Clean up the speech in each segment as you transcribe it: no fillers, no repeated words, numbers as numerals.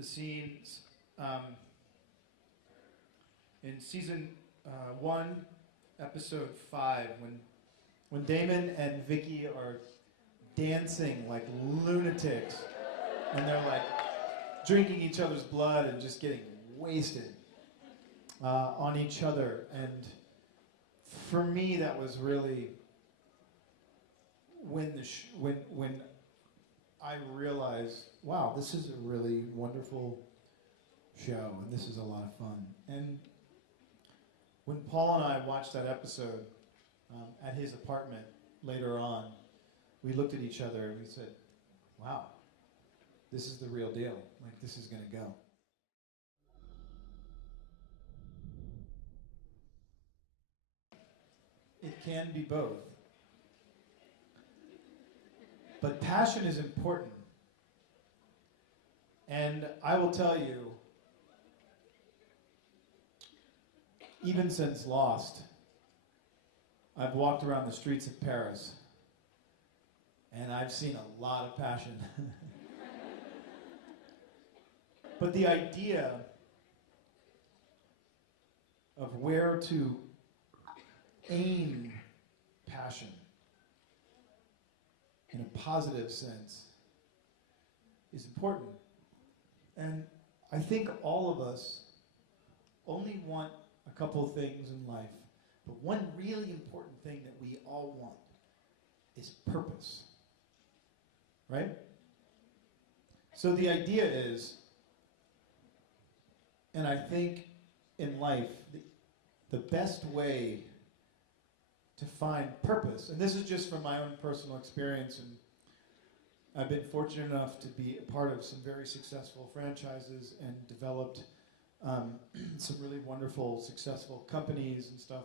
the scenes in season 1, episode 5, when Damon and Vicky are dancing like lunatics, and they're like drinking each other's blood and just getting wasted on each other. And for me, that was really when when I realized, wow, this is a really wonderful show, and this is a lot of fun. And when Paul and I watched that episode at his apartment later on, we looked at each other and we said, wow, this is the real deal. Like, this is going to go. It can be both. But passion is important. And I will tell you, even since Lost, I've walked around the streets of Paris, and I've seen a lot of passion. But the idea of where to aim passion in a positive sense is important. And I think all of us only want a couple of things in life, but one really important thing that we all want is purpose, right? So the idea is, and I think in life, the best way to find purpose, and this is just from my own personal experience, and I've been fortunate enough to be a part of some very successful franchises and developed some really wonderful, successful companies and stuff,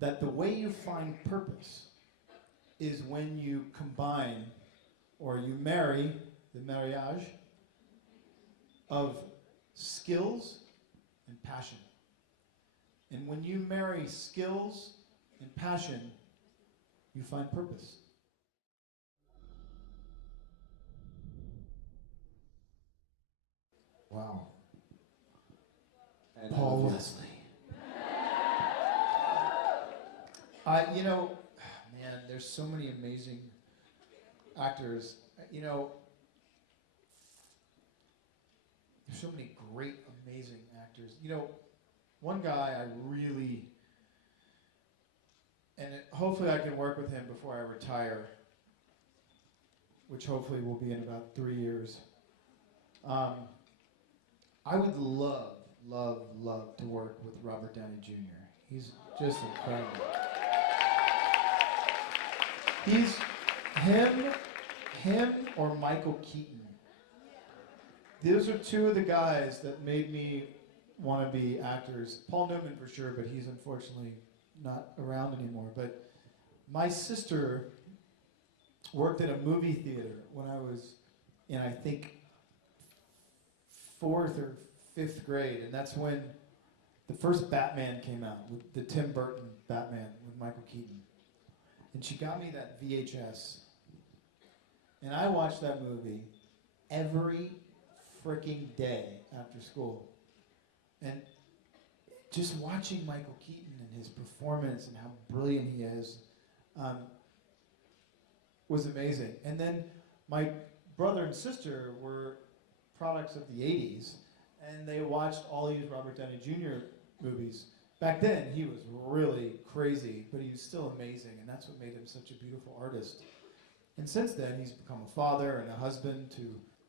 that the way you find purpose is when you combine, or you marry, the mariage of skills and passion. And when you marry skills and passion, you find purpose. Wow. And Paul Wesley. You know, man, there's so many amazing actors. You know, there's so many great, amazing actors. You know, one guy I really, and hopefully I can work with him before I retire, which hopefully will be in about 3 years. I would love to work with Robert Downey Jr. He's just incredible. He's him or Michael Keaton. Those are two of the guys that made me want to be actors. Paul Newman for sure, but he's unfortunately not around anymore. But my sister worked at a movie theater when I was in, I think, 4th or 5th grade, and that's when the first Batman came out, with the Tim Burton Batman with Michael Keaton. And she got me that VHS. And I watched that movie every freaking day after school. And just watching Michael Keaton and his performance and how brilliant he is was amazing. And then my brother and sister were products of the 80s, and they watched all these Robert Downey Jr. movies. Back then, he was really crazy, but he was still amazing, and that's what made him such a beautiful artist. And since then, he's become a father and a husband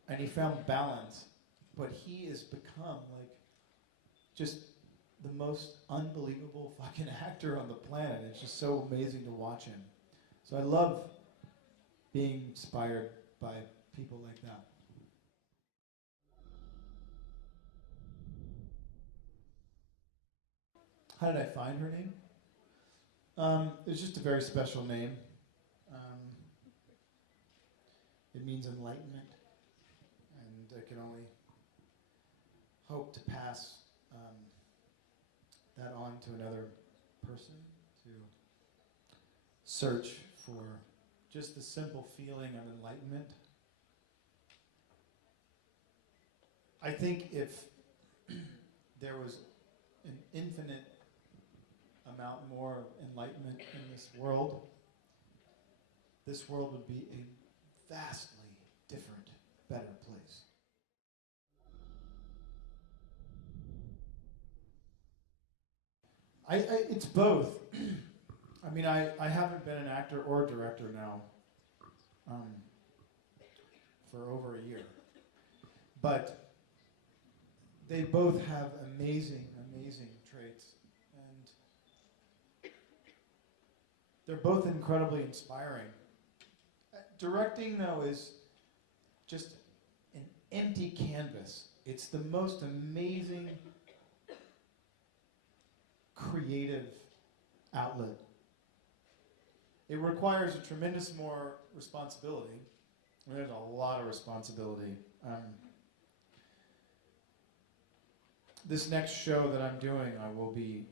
and he found balance. But he has become like just the most unbelievable fucking actor on the planet. It's just so amazing to watch him. So I love being inspired by people like that. How did I find her name? It's just a very special name. It means enlightenment, and I can only hope to pass that on to another person, to search for just the simple feeling of enlightenment. I think if there was an infinite amount more of enlightenment in this world would be a vastly different, better place. It's both. I mean, I haven't been an actor or a director now for over a year. But they both have amazing, amazing traits. And they're both incredibly inspiring. Directing, though, is just an empty canvas. It's the most amazing creative outlet. It requires a tremendous more responsibility. There's a lot of responsibility. This next show that I'm doing, I will be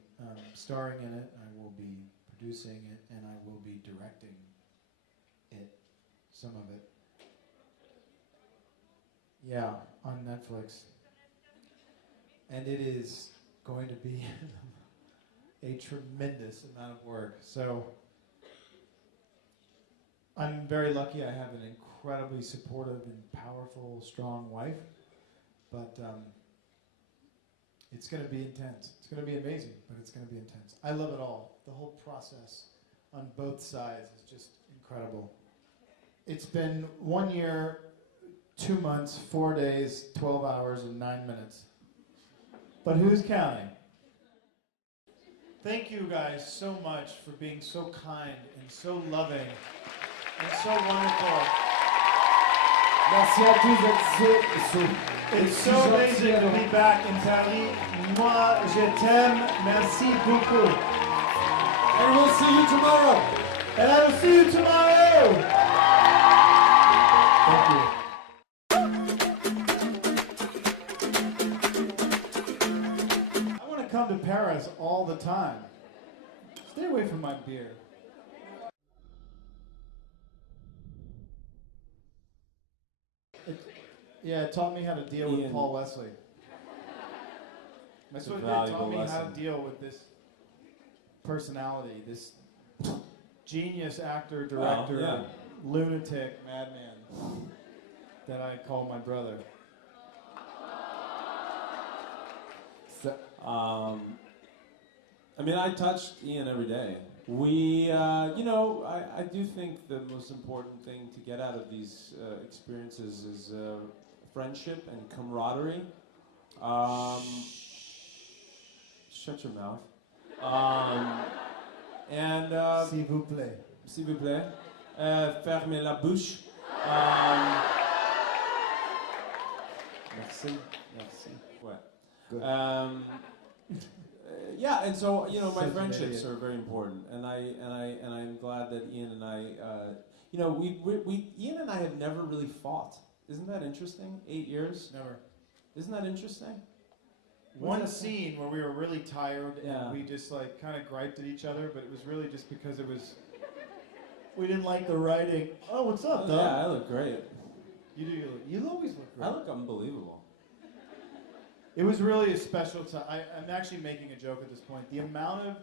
starring in it, I will be producing it, and I will be directing it, some of it. Yeah, on Netflix. And it is going to be a tremendous amount of work. So I'm very lucky I have an incredibly supportive and powerful, strong wife. But it's going to be intense. It's going to be amazing, but it's going to be intense. I love it all. The whole process on both sides is just incredible. It's been 1 year, 2 months, 4 days, 12 hours, and 9 minutes. But who's counting? Thank you guys so much for being so kind and so loving and so wonderful. Merci à tous. It's so amazing to be back in Paris. Moi, je t'aime. Merci beaucoup. And we'll see you tomorrow. And I will see you tomorrow. Thank you. I want to come to Paris all the time. Stay away from my beer. Yeah, it taught me how to deal with Paul Wesley. That's what it taught me, how to deal with this personality, this genius actor, director, lunatic, madman that I call my brother. So, I mean, I touched Ian every day. We, you know, I do think the most important thing to get out of these experiences is friendship and camaraderie. Shut your mouth. And S'il vous plaît. S'il vous plaît. Fermez la bouche. Merci. Merci. Ouais. Good. Yeah, and so you know, my friendships are very important, and I'm glad that Ian and I, you know, Ian and I have never really fought. Isn't that interesting? 8 years. Never. Isn't that interesting? One scene where we were really tired Yeah. and we just like kind of griped at each other, but it was really just because it was, we didn't like the writing. Oh, what's up, Doug? Yeah, I look great. You do. You always look great. I look unbelievable. It was really a special time. I'm actually making a joke at this point. The amount of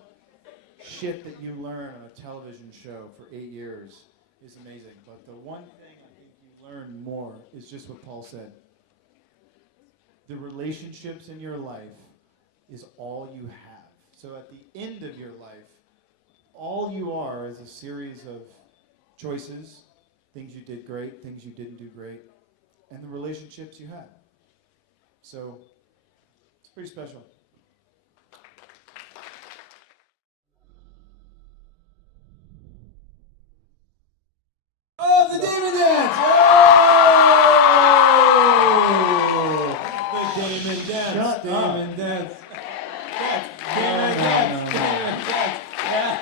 shit that you learn on a television show for 8 years is amazing. But the one thing I think you learn more is just what Paul said. The relationships in your life is all you have. So at the end of your life, all you are is a series of choices, things you did great, things you didn't do great, and the relationships you had. So it's pretty special. Oh, the Demon Dance! Oh! The Demon Dance. Shut Demon up. Dance. Yes. Demon Dance. Demon Dance. Yeah.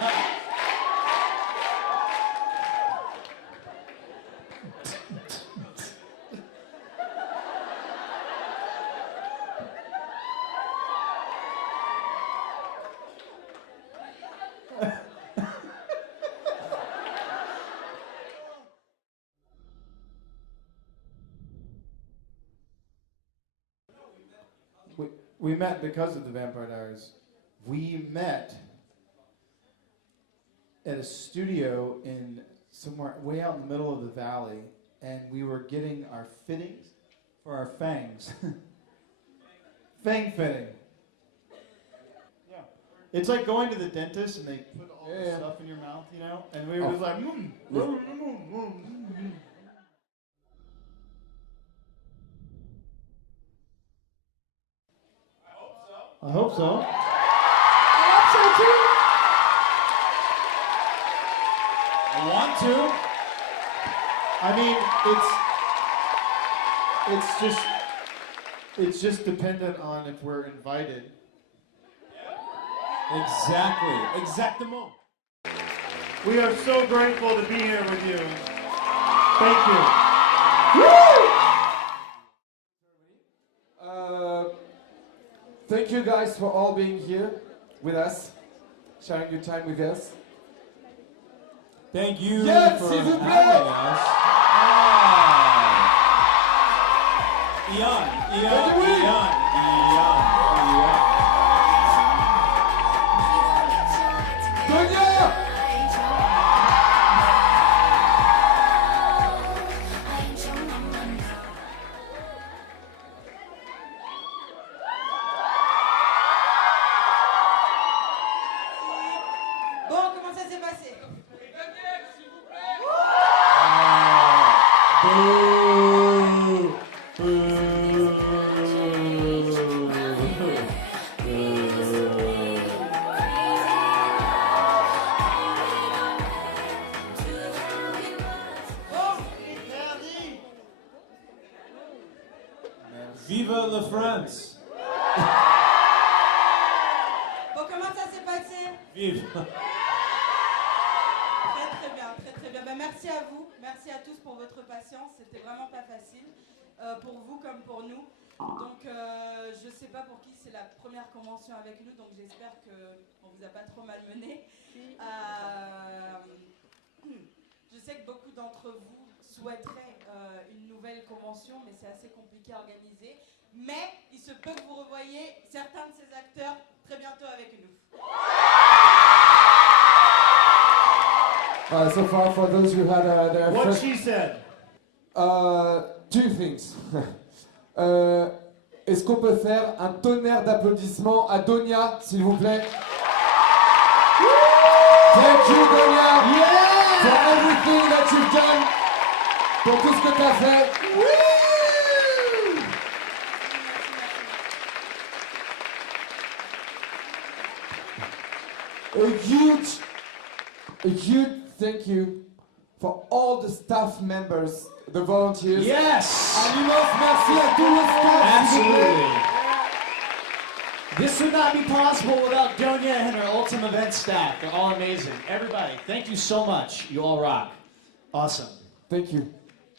we met because of the Vampire Diaries. We met at a studio in somewhere way out in the middle of the valley, and we were getting our fittings for our fangs. Fang fitting. Yeah. It's like going to the dentist and they put all the stuff in your mouth, you know? And we were just like, I hope so. I want to. I mean, it's just dependent on if we're invited. Exactly. Exactement. We are so grateful to be here with you. Thank you. Thank you guys for all being here with us, sharing your time with us. Thank you Yes, for s'il vous plaît. having us. Ian. Donia! Bon, comment ça s'est passé? Viva la France. Bon, comment ça s'est passé? Vive. Très bien. Ben, merci à vous, merci à tous pour votre patience. C'était vraiment pas facile, pour vous comme pour nous. Donc, je sais pas pour qui c'est la première convention avec nous, donc j'espère qu'on vous a pas trop malmené. Je sais que beaucoup d'entre vous souhaiteraient une nouvelle convention, mais c'est assez compliqué à organiser. Mais il se peut que vous revoyiez certains de ces acteurs très bientôt avec nous. So far, for those who had their What first... she said. Two things. Est-ce qu'on peut faire un tonnerre d'applaudissements à Donia, s'il vous plaît? Thank you, Donia, for everything that you've done, pour tout ce que tu as fait. A huge thank you for all the staff members, the volunteers. Yes! Un immense merci à tous les staff, s'il vous plaît. Absolutely. This would not be possible without Donia and her Ultimevents staff. They're all amazing. Everybody, thank you so much. You all rock. Awesome. Thank you.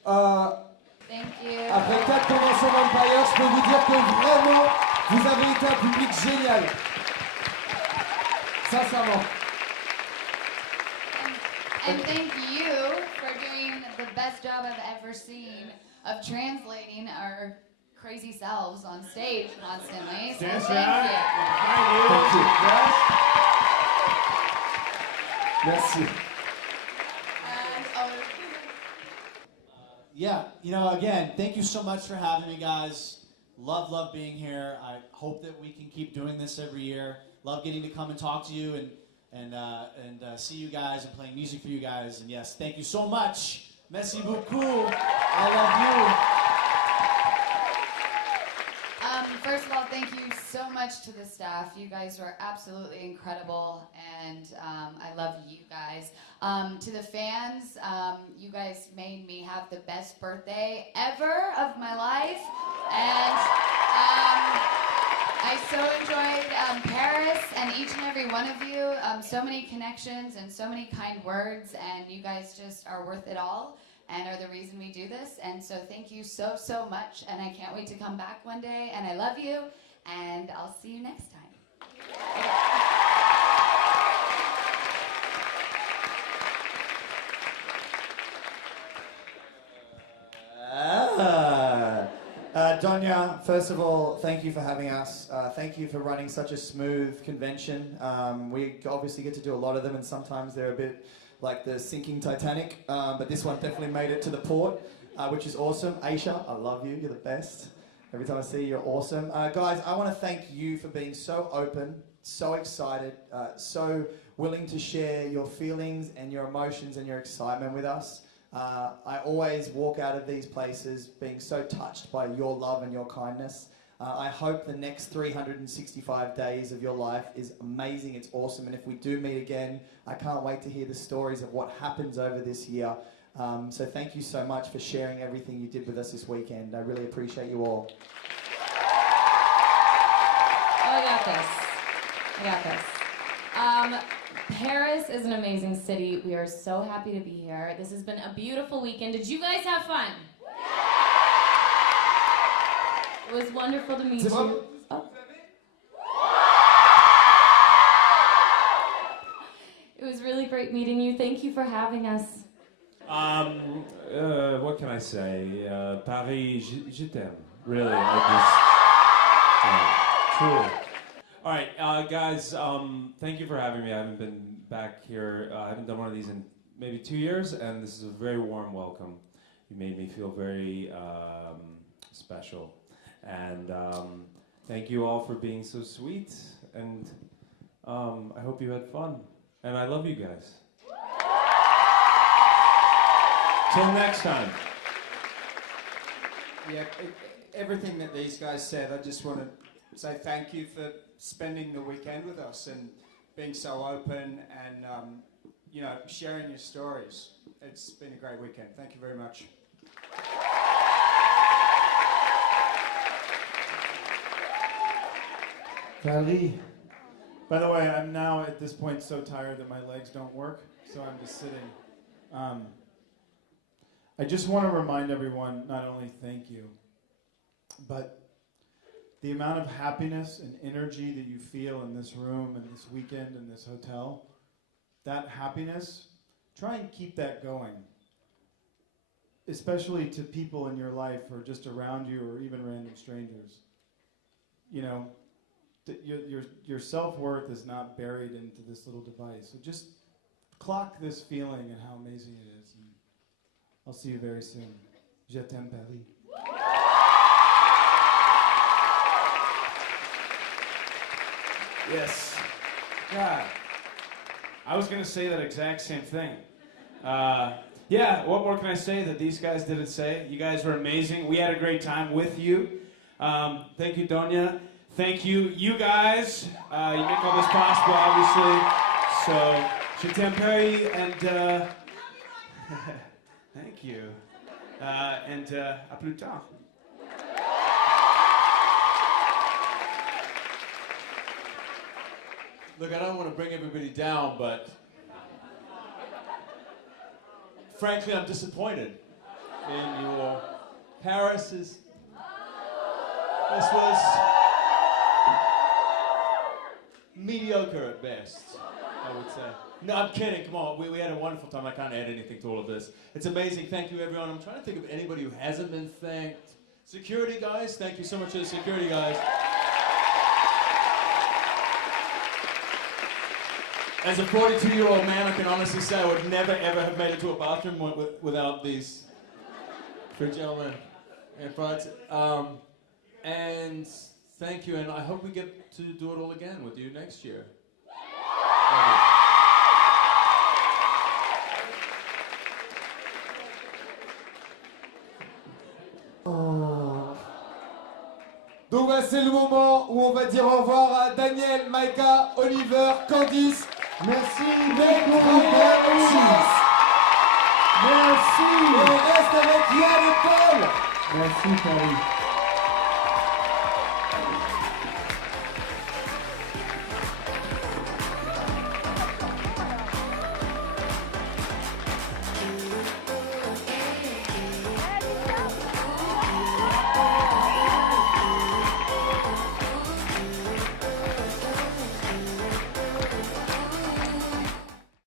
Thank you. Après 4 conventions Vampire, je peux vous dire que vraiment, vous avez été un public génial. Sincèrement. And thank you for doing the best job I've ever seen of translating our crazy selves on stage constantly. So Yes, thank you. Thank you. Merci. Yeah, you know, again, thank you so much for having me, guys. Love being here. I hope that we can keep doing this every year. Love getting to come and talk to you and see you guys and playing music for you guys. And yes, thank you so much. Merci beaucoup. I love you. First of all, thank you so much to the staff. You guys were absolutely incredible, and I love you guys. To the fans, you guys made me have the best birthday ever of my life, and I so enjoyed Paris and each and every one of you. So many connections and so many kind words, and you guys just are worth it all and are the reason we do this. And so thank you so much, and I can't wait to come back one day, and I love you, and I'll see you next time. Donya, first of all, thank you for having us. Thank you for running such a smooth convention. We obviously get to do a lot of them, and sometimes they're a bit like the sinking Titanic, but this one definitely made it to the port, which is awesome. Aisha, I love you. You're the best. Every time I see you, you're awesome. Guys, I want to thank you for being so open, so excited, so willing to share your feelings and your emotions and your excitement with us. I always walk out of these places being so touched by your love and your kindness. I hope the next 365 days of your life is amazing, it's awesome, and if we do meet again, I can't wait to hear the stories of what happens over this year. So thank you so much for sharing everything you did with us this weekend. I really appreciate you all. Oh, I got this. Paris is an amazing city. We are so happy to be here. This has been a beautiful weekend. Did you guys have fun? It was wonderful to meet you. Oh. It was really great meeting you. Thank you for having us. What can I say? Paris, je t'aime. Really, truly. All right, guys, thank you for having me. I haven't been back here. I haven't done one of these in maybe 2 years, and this is a very warm welcome. You made me feel very special. And thank you all for being so sweet, and I hope you had fun. And I love you guys. Till next time. Yeah, everything that these guys said, I just want to say thank you for spending the weekend with us and being so open and, you know, sharing your stories. It's been a great weekend. Thank you very much. Valerie. By the way, I'm now at this point so tired that my legs don't work, so I'm just sitting. I just want to remind everyone, not only thank you, but the amount of happiness and energy that you feel in this room and this weekend and this hotel, that happiness, try and keep that going. Especially to people in your life or just around you or even random strangers. You know, your self-worth is not buried into this little device. So just clock this feeling and how amazing it is. And I'll see you very soon. Je t'aime, Paris. Yes. God. I was going to say that exact same thing. Yeah, what more can I say that these guys didn't say? You guys were amazing. We had a great time with you. Thank you, Donya. Thank you, you guys. You make all this possible, obviously. So, je t'aime, Paris, and thank you. And à plus tard. Look, I don't want to bring everybody down, but frankly, I'm disappointed in your Paris. This was mediocre at best, I would say. No, I'm kidding. Come on, we had a wonderful time. I can't add anything to all of this. It's amazing. Thank you, everyone. I'm trying to think of anybody who hasn't been thanked. Security guys, thank you so much to the security guys. As a 42-year-old man, I can honestly say I would never, ever have made it to a bathroom without these three gentlemen in front. And thank you, and I hope we get to do it all again with you next year. Oh. Donc c'est le moment où on va dire au revoir à Daniel, Maïka, Oliver, Candice. Merci beaucoup, Paris. Merci. Et on reste avec Yann et Paul. Merci Paris.